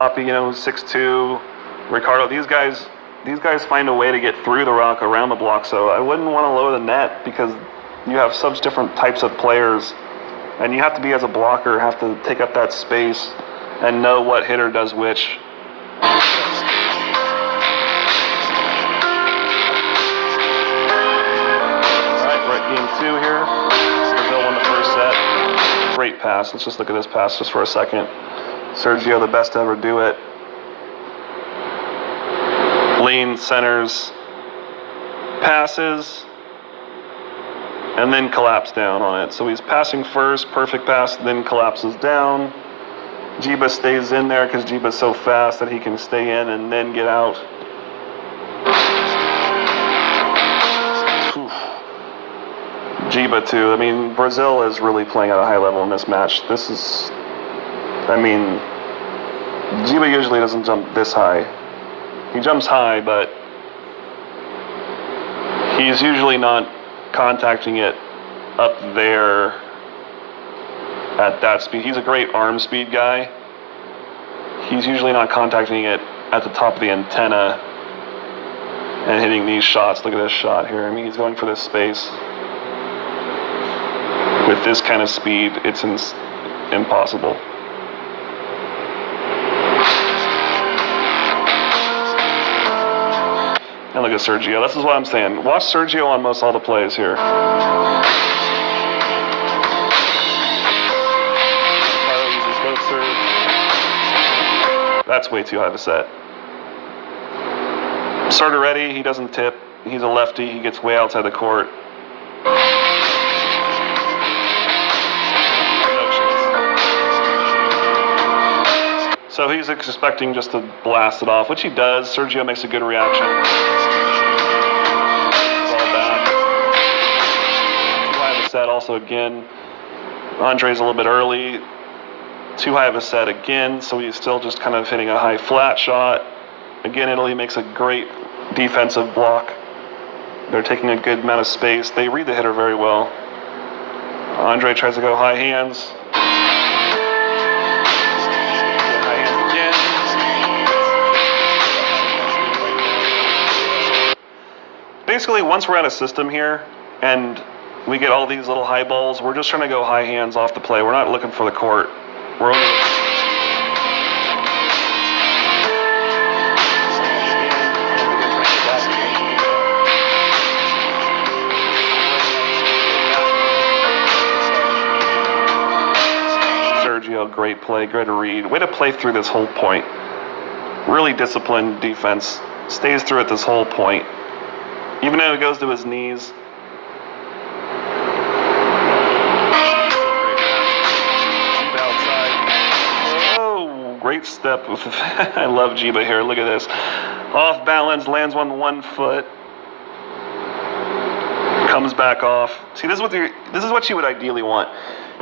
Appiano, 6'2", Ricardo. These guys find a way to get through the rock around the block. So I wouldn't want to lower the net because you have such different types of players, and you have to be, as a blocker, have to take up that space and know what hitter does which. All right, we're at game 2 here. Brazil won the first set. Great pass. Let's just look at this pass just for a second. Sergio, the best to ever do it. Lean, centers, passes, and then collapse down on it. So he's passing first, perfect pass, then collapses down. Jiba stays in there because Jiba's so fast that he can stay in and then get out. Jiba too. I mean, Brazil is really playing at a high level in this match. Jiba usually doesn't jump this high. He jumps high, but he's usually not contacting it up there at that speed. He's a great arm speed guy. He's usually not contacting it at the top of the antenna and hitting these shots. Look at this shot here. I mean, he's going for this space. With this kind of speed, it's impossible. And look at Sergio. This is what I'm saying. Watch Sergio on most all the plays here. That's way too high of a set. Sertaretti, he doesn't tip. He's a lefty. He gets way outside the court. So he's expecting just to blast it off, which he does. Sergio makes a good reaction. Ball back. Too high of a set also again. Andre's a little bit early. Too high of a set again, so he's still just kind of hitting a high flat shot. Again, Italy makes a great defensive block. They're taking a good amount of space. They read the hitter very well. Andre tries to go high hands. Basically, once we're out of system here and we get all these little high balls, we're just trying to go high hands off the play. We're not looking for the court. We're only... Sergio, great play, great to read. Way to play through this whole point. Really disciplined defense. Stays through it this whole point. Even though he goes to his knees. Oh, great step. I love Jiba here. Look at this. Off balance, lands on 1 foot. Comes back off. See, this is what you would ideally want.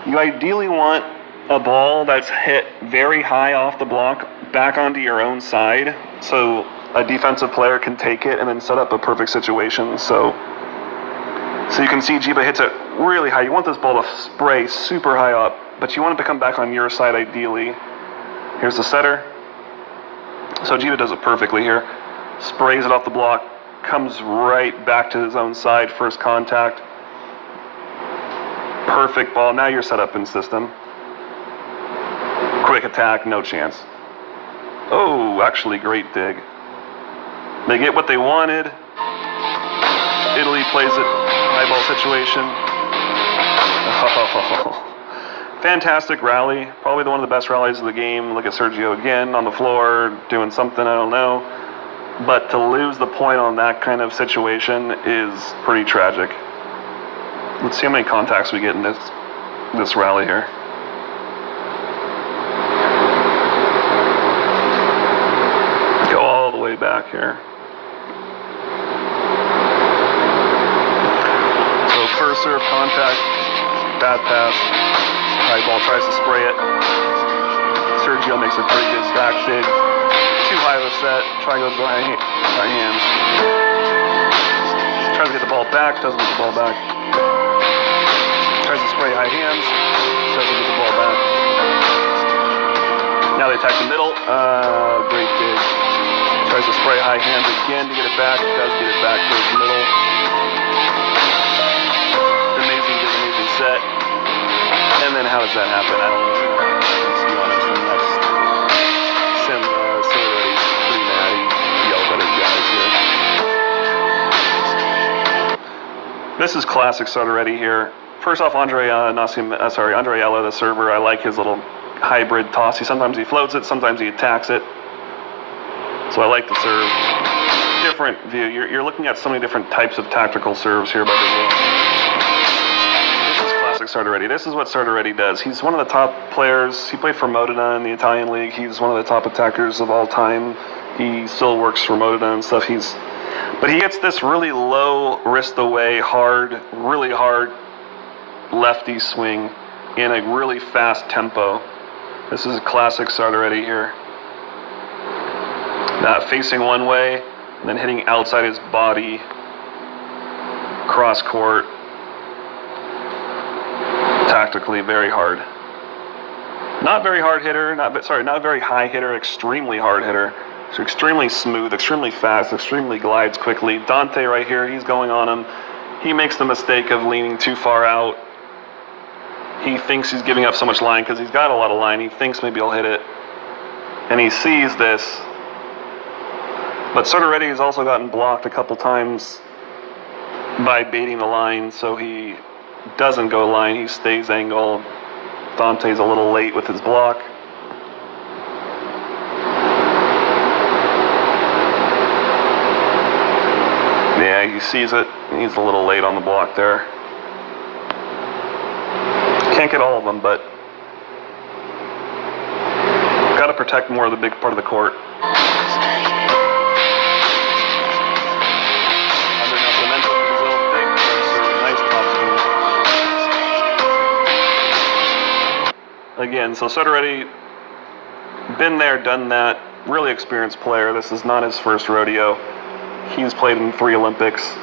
You ideally want a ball that's hit very high off the block back onto your own side. So a defensive player can take it and then set up a perfect situation. So you can see Jiba hits it really high. You want this ball to spray super high up, but you want it to come back on your side ideally. Here's the setter. So Jiba does it perfectly here. Sprays it off the block, comes right back to his own side, first contact. Perfect ball. Now you're set up in system. Quick attack, no chance. Oh, actually great dig. They get what they wanted. Italy plays it, high ball situation. Oh, fantastic rally. Probably one of the best rallies of the game. Look at Sergio again on the floor, doing something, I don't know. But to lose the point on that kind of situation is pretty tragic. Let's see how many contacts we get in this rally here. Go all the way back here. First serve contact, bad pass, high ball tries to spray it. Sergio makes a pretty good back dig. Too high of a set, try goes high hands. Tries to get the ball back, doesn't get the ball back. Tries to spray high hands, doesn't get the ball back. Now Now they attack the middle. Great dig. Tries to spray high hands again to get it back. Does get it back. Goes middle. Amazing set. And then how does that happen? I don't know. Let's be honest. And that's Sim Silverity pretty mad. He yelled at his guys here. This is classic Sartoretti here. First off, Andre Ella, the server. I like his little hybrid toss. Sometimes he floats it, sometimes he attacks it. So I like the serve. Different view. You're looking at so many different types of tactical serves here by Brazil. This is classic Sartoretti. This is what Sartoretti does. He's one of the top players. He played for Modena in the Italian league. He's one of the top attackers of all time. He still works for Modena and stuff. But he gets this really low, wrist away, really hard lefty swing in a really fast tempo. This is a classic Sartoretti here. Not facing one way, and then hitting outside his body, cross court, tactically very hard. Not very hard hitter, not very high hitter, extremely hard hitter. So extremely smooth, extremely fast, extremely glides quickly. Dante right here, he's going on him. He makes the mistake of leaning too far out. He thinks he's giving up so much line because he's got a lot of line. He thinks maybe he'll hit it. And he sees this. But Sartoretti has also gotten blocked a couple times by baiting the line, so he doesn't go line. He stays angle. Dante's a little late with his block. Yeah, he sees it. He's a little late on the block there. Can't get all of them, but got to protect more of the big part of the court. Again, so Sartoretti, been there, done that, really experienced player. This is not his first rodeo. He's played in 3 Olympics.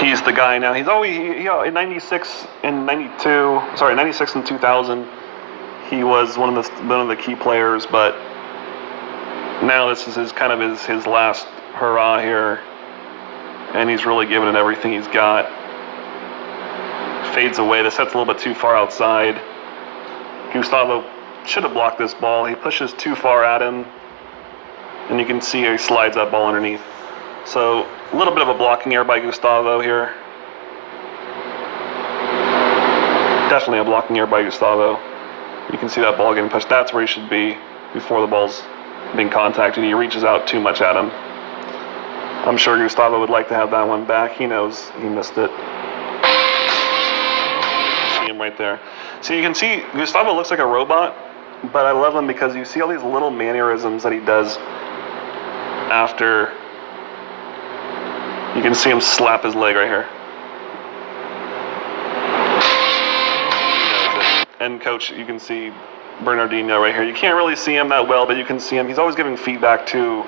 He's the guy now. He's always, in 96 and 2000, he was one of the key players, but now this is his last hurrah here, and he's really giving it everything he's got. Fades away. The set's a little bit too far outside. Gustavo should have blocked this ball. He pushes too far at him, and you can see he slides that ball underneath. So a little bit of a blocking error by Gustavo here. Definitely a blocking error by Gustavo. You can see that ball getting pushed. That's where he should be before the ball's being contacted. He reaches out too much at him. I'm sure Gustavo would like to have that one back. He knows he missed it. See him right there. So you can see Gustavo looks like a robot, but I love him because you see all these little mannerisms that he does after. You can see him slap his leg right here. And coach, you can see Bernardinho right here. You can't really see him that well, but you can see him. He's always giving feedback to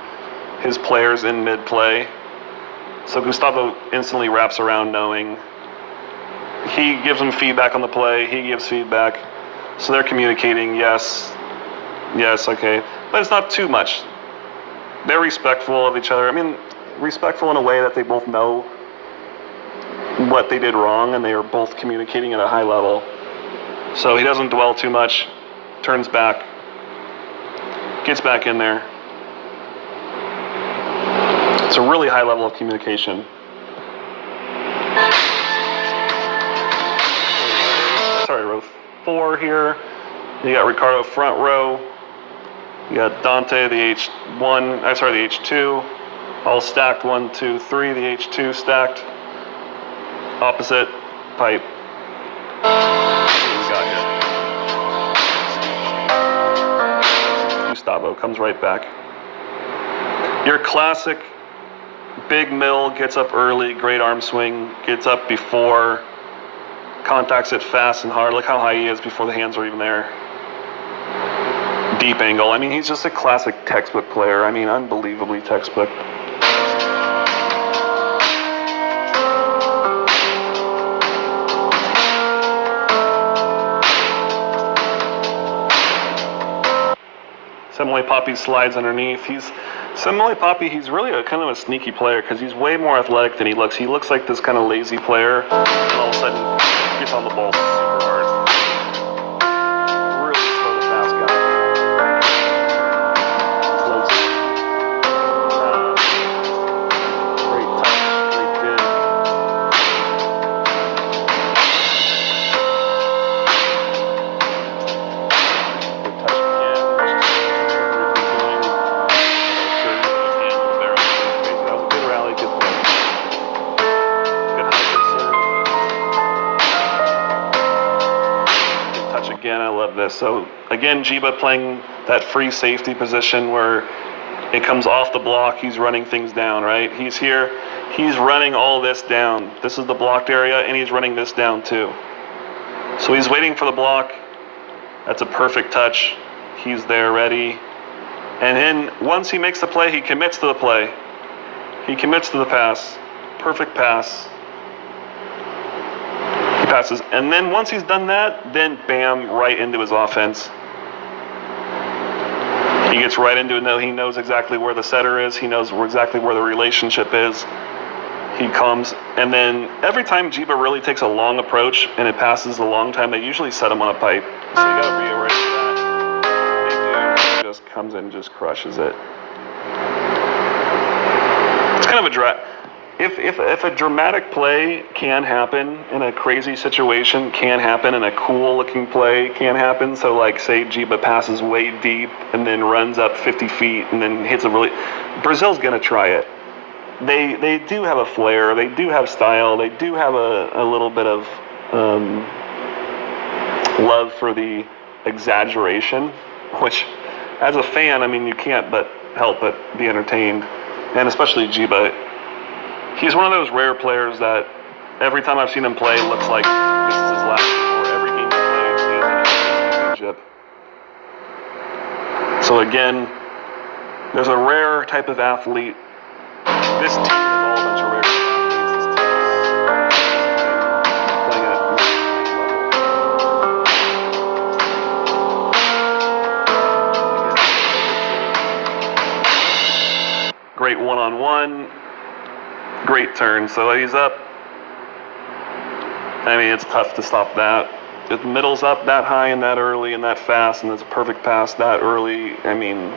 his players in mid-play. So Gustavo instantly wraps around knowing. He gives them feedback on the play. He gives feedback. So they're communicating, yes, okay. But it's not too much. They're respectful of each other. I mean, respectful in a way that they both know what they did wrong, and they are both communicating at a high level. So he doesn't dwell too much, turns back, gets back in there. It's a really high level of communication. Sorry, row 4 here. You got Ricardo front row. You got Dante, the H1, the H2. All stacked, 1, 2, 3, the H2 stacked. Opposite, pipe. Gustavo comes right back. Your classic big mill, gets up early, great arm swing, gets up before, contacts it fast and hard. Look how high he is before the hands are even there. Deep angle. I mean, he's just a classic textbook player. I mean, unbelievably textbook. Semele Papi slides underneath. Semele Papi, he's really a kind of a sneaky player because he's way more athletic than he looks. He looks like this kind of lazy player, and all of a sudden gets on the ball super hard. Really slow to fast guy. Slows it. Great touch, great bid. Good touch again. That was a good rally, good play. Good high serve. Good touch again. I love this. So again, Djiba playing that free safety position where it comes off the block. He's running things down, right? He's here. He's running all this down. This is the blocked area, and he's running this down too. So he's waiting for the block. That's a perfect touch. He's there ready. And then once he makes the play, he commits to the play. He commits to the pass. Perfect pass. He passes. And then once he's done that, then bam, right into his offense. He gets right into it. He knows exactly where the setter is. He knows exactly where the relationship is. He comes. And then every time Djiba really takes a long approach and it passes a long time, they usually set him on a pipe. So you gotta be ready for that. They do. He just comes in and just crushes it. It's kind of a if a dramatic play can happen in a crazy situation, can happen in a cool looking play, can happen. So like say Djiba passes way deep and then runs up 50 feet and then hits a really, Brazil's gonna try it. They do have a flair, they do have style, they do have a little bit of love for the exaggeration, which as a fan, I mean, you can't but help but be entertained. And especially Djiba. He's one of those rare players that every time I've seen him play, it looks like this is his last game, or every game he plays is a championship. So again, there's a rare type of athlete. This team is all a bunch of rare athletes. This team playing at this level. Great one-on-one. Great turn. So he's up. I mean, it's tough to stop that. If the middle's up that high and that early and that fast, and it's a perfect pass that early, I mean,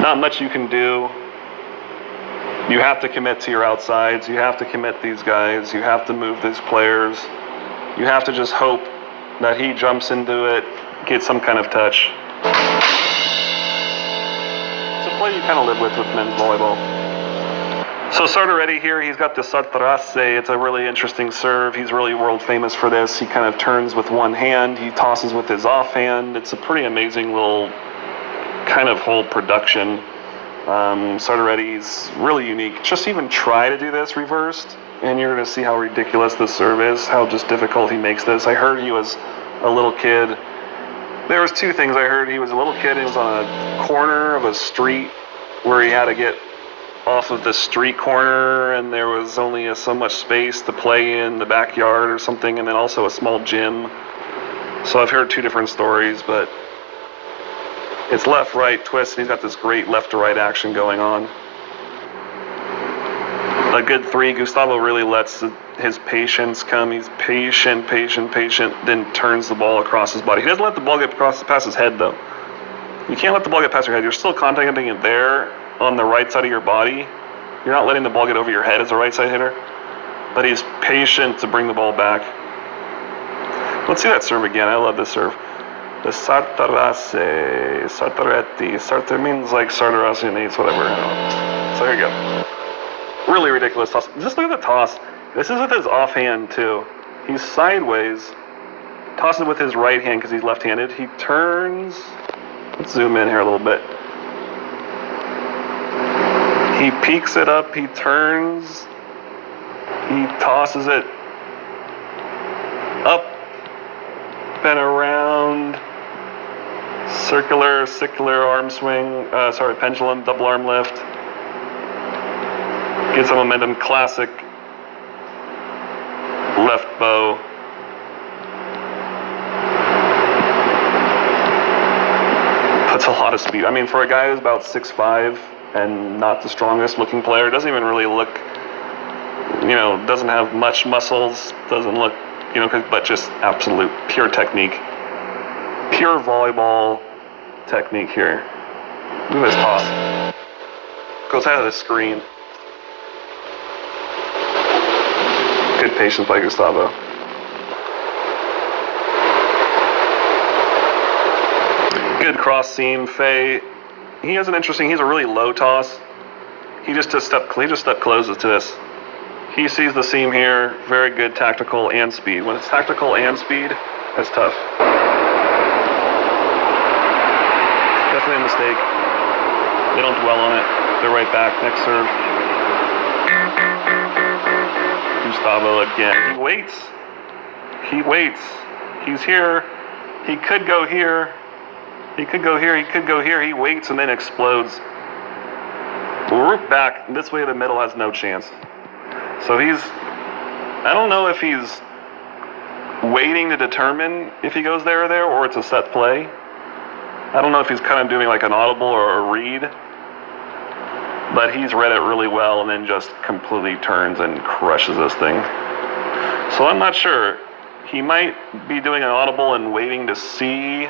not much you can do. You have to commit to your outsides. You have to commit these guys. You have to move these players. You have to just hope that he jumps into it, gets some kind of touch. It's a play you kind of live with men's volleyball. So Sartorelli here, he's got the Sartorace. It's a really interesting serve. He's really world famous for this. He kind of turns with one hand. He tosses with his offhand. It's a pretty amazing little kind of whole production. Sartorelli's really unique. Just even try to do this reversed, and you're going to see how ridiculous this serve is, how just difficult he makes this. I heard he was a little kid. There was two things I heard. He was a little kid and he was on a corner of a street where he had to get off of the street corner, and there was only so much space to play in the backyard or something, and then also a small gym. So I've heard two different stories, but it's left-right twist, and he's got this great left-to-right action going on. A good three. Gustavo really lets his patience come. He's patient, then turns the ball across his body. He doesn't let the ball get past his head, though. You can't let the ball get past your head. You're still contacting it there on the right side of your body. You're not letting the ball get over your head as a right side hitter, but he's patient to bring the ball back. Let's see that serve again. I love this serve. The Sartorace, Sartoretti. Sartor means like Sartoracenates, whatever. So here you go. Really ridiculous toss. Just look at the toss. This is with his offhand too. He's sideways, tosses with his right hand because he's left-handed. He turns. Let's zoom in here a little bit. He peeks it up, he turns, he tosses it up and around, circular arm swing, pendulum, double arm lift. Gets some momentum, classic left bow. That's a lot of speed. I mean, for a guy who's about 6'5" and not the strongest looking player, doesn't even really look, doesn't have much muscles, doesn't look, but just absolute pure technique. Pure volleyball technique here. Look at this toss. Goes out of the screen. Good patience by Gustavo. Good cross seam. Faye, he's a really low toss. He just step closes to this. He sees the seam here. Very good tactical and speed. When it's tactical and speed, that's tough. Definitely a mistake. They don't dwell on it. They're right back. Next serve. Gustavo again. He waits. He's here. He could go here. He could go here. He waits and then explodes. Back. This way the middle has no chance. So I don't know if he's waiting to determine if he goes there or it's a set play. I don't know if he's kind of doing like an audible or a read, but he's read it really well and then just completely turns and crushes this thing. So I'm not sure. He might be doing an audible and waiting to see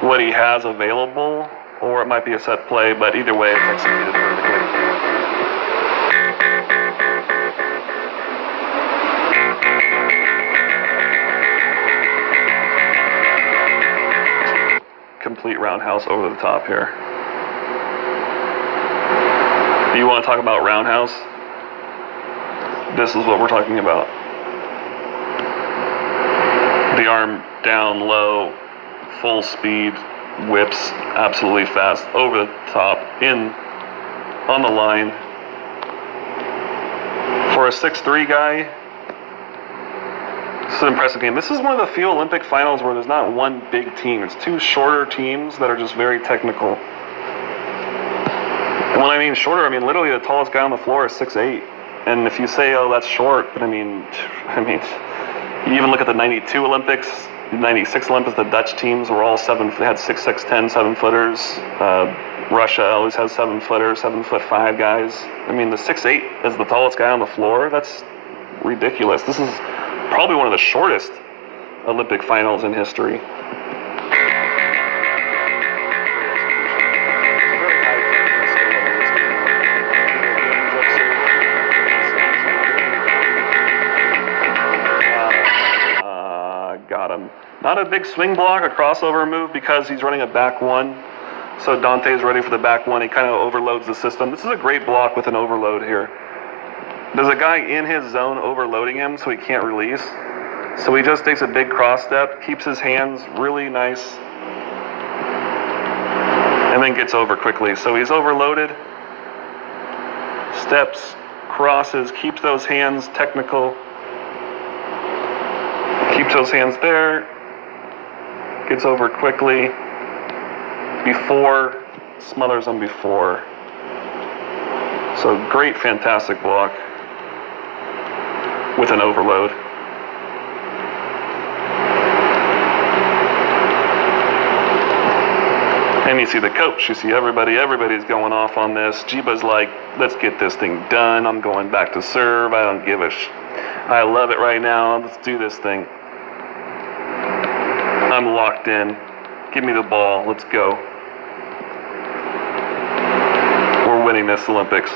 what he has available, or it might be a set play, but either way, it's executed perfectly. Complete roundhouse over the top here. Do you want to talk about roundhouse? This is what we're talking about. The arm down low, full speed, whips absolutely fast, over the top, on the line. For a 6'3" guy, this is an impressive game. This is one of the few Olympic finals where there's not one big team. It's two shorter teams that are just very technical. And when I mean shorter, I mean literally the tallest guy on the floor is 6'8". And if you say, oh, that's short, but I mean, you even look at the 92 Olympics, 96 Olympics, the Dutch teams were all they had 6'6", 10 7-footers. Russia always has 7-footers, 7'5" guys. I mean, the 6'8" is the tallest guy on the floor. That's ridiculous. This is probably one of the shortest Olympic finals in history. Got him. Not a big swing block, a crossover move because he's running a back one. So Dante's ready for the back one. He kind of overloads the system. This is a great block with an overload here. There's a guy in his zone overloading him, so he can't release. So he just takes a big cross step, keeps his hands really nice, and then gets over quickly. So he's overloaded, steps, crosses, keeps those hands technical, keeps those hands there, gets over quickly, before, smothers them before. So great, fantastic block with an overload. And you see the coach, you see everybody's going off on this. Jiba's like, let's get this thing done. I'm going back to serve. I don't give a I love it right now. Let's do this thing. I'm locked in. Give me the ball. Let's go. We're winning this Olympics.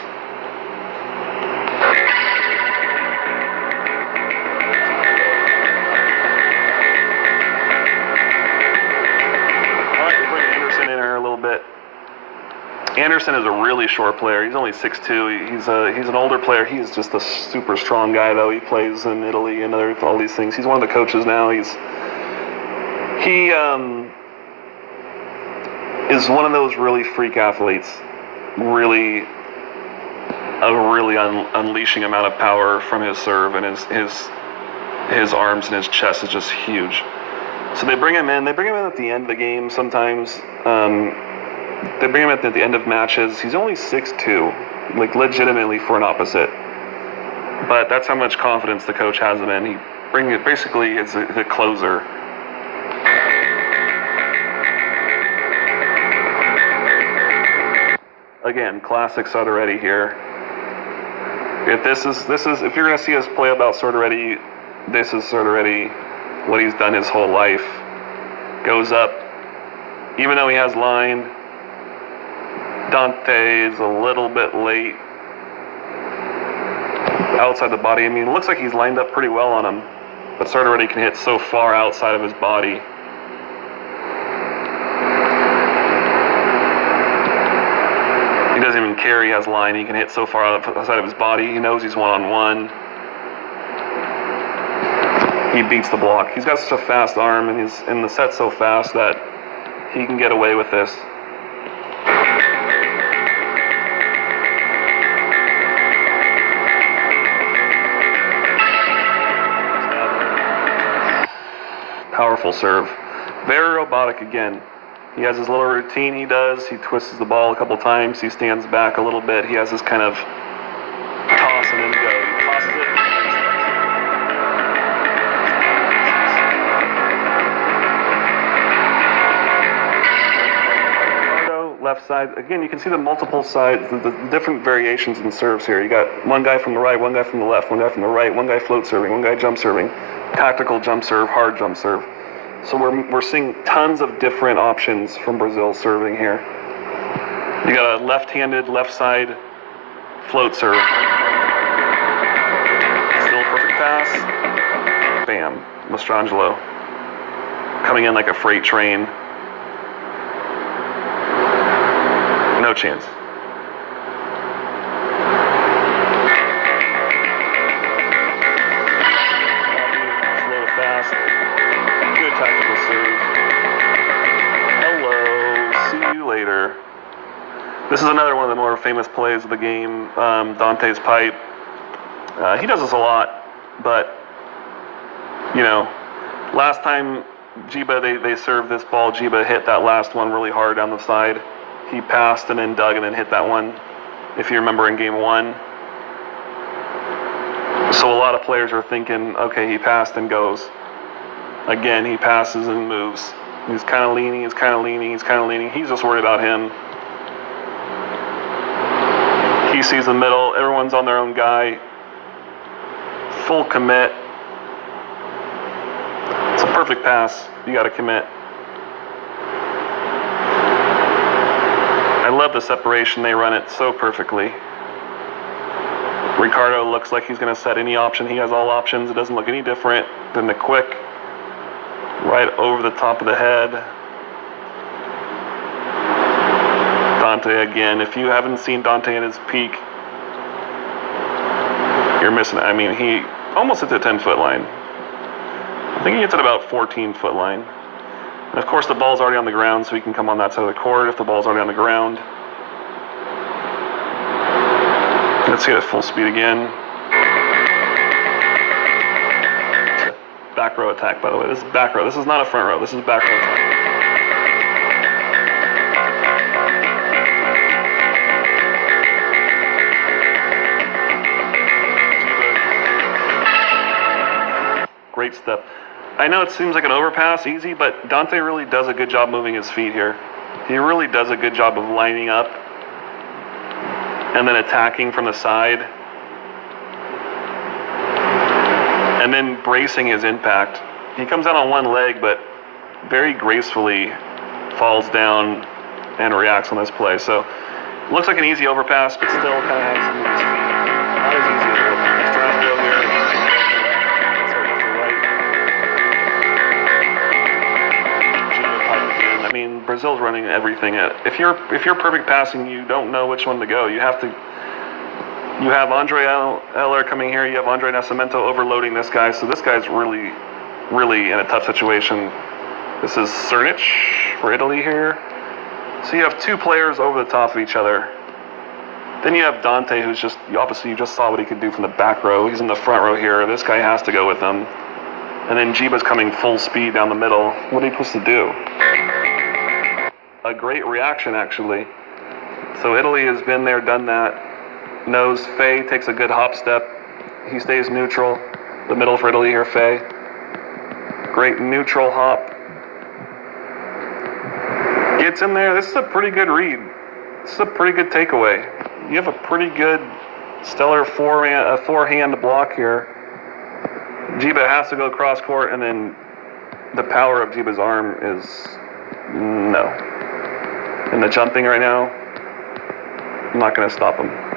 Anderson is a really short player. He's only 6'2". He's an older player. He's just a super strong guy, though. He plays in Italy and all these things. He's one of the coaches now. He is one of those really freak athletes. Really unleashing amount of power from his serve, and his arms and his chest is just huge. So they bring him in. They bring him in at the end of the game sometimes. They bring him at the end of matches. He's only 6'2", like legitimately for an opposite. But that's how much confidence the coach has him in. He brings it basically as a closer. again, classic Soderetti here. If if you're gonna see us play about Sorderetti, this is Sorderetti, what he's done his whole life. Goes up, even though he has line, Dante is a little bit late. Outside the body, I mean, it looks like he's lined up pretty well on him, but Sorderetti can hit so far outside of his body. He doesn't even care he has line. He can hit so far outside of his body. He knows he's one-on-one. He beats the block. He's got such a fast arm, and he's in the set so fast that he can get away with this. Powerful serve. Very robotic again. He has his little routine he does. He twists the ball a couple times. He stands back a little bit. He has this kind of toss and then go. He tosses it. Ricardo, left side. Again, you can see the multiple sides, the different variations in serves here. You got one guy from the right, one guy from the left, one guy from the right, one guy float serving, one guy jump serving, tactical jump serve, hard jump serve. So we're seeing tons of different options from Brazil serving here. You got a left-handed, left side float serve. Still a perfect pass. Bam, Mastrangelo. Coming in like a freight train. No chance. Slow to fast. Good tactical serve. Hello, see you later. This is another one of the more famous plays of the game, Dante's pipe. He does this a lot, but, you know, last time Giba, they served this ball, Giba hit that last one really hard down the side. He passed and then dug and then hit that one, if you remember in game one. So a lot of players are thinking, okay, he passed and goes. Again, he passes and moves. He's kind of leaning, he's kind of leaning, he's kind of leaning. He's just worried about him. He sees the middle, everyone's on their own guy. Full commit. It's a perfect pass. You got to commit. I love the separation. They run it so perfectly. Ricardo looks like he's going to set any option. He has all options. It doesn't look any different than the quick. Right over the top of the head. Dante again. If you haven't seen Dante at his peak, you're missing it. I mean, he almost hit the 10-foot line. I think he hits at about 14-foot line. And of course, the ball's already on the ground, so he can come on that side of the court if the ball's already on the ground. Let's see it at full speed again. Back row attack, by the way. This is back row. This is not a front row. This is back row attack. Great step. I know it seems like an overpass, easy, but Dante really does a good job moving his feet here. He really does a good job of lining up and then attacking from the side and then bracing his impact. He comes out on one leg, but very gracefully falls down and reacts on this play. So it looks like an easy overpass, but still kind of has some of his feet. Not as easy as it looks. Mastrangelo here. I mean, Brazil's running everything. If you're perfect passing, you don't know which one to go. You have Andre Eller coming here. You have Andre Nascimento overloading this guy. So this guy's really, really in a tough situation. This is Cernic for Italy here. So you have two players over the top of each other. Then you have Dante, who's just, obviously you just saw what he could do from the back row. He's in the front row here. This guy has to go with him. And then Giba's coming full speed down the middle. What are you supposed to do? A great reaction, actually. So Italy has been there, done that. Knows Fei takes a good hop step. He stays neutral. The middle for Italy here, Fei. Great neutral hop. Gets in there. This is a pretty good read. This is a pretty good takeaway. You have a pretty good stellar forehand block here. Jiba has to go cross court, and then the power of Jiba's arm is no. And the jumping right now, I'm not going to stop him.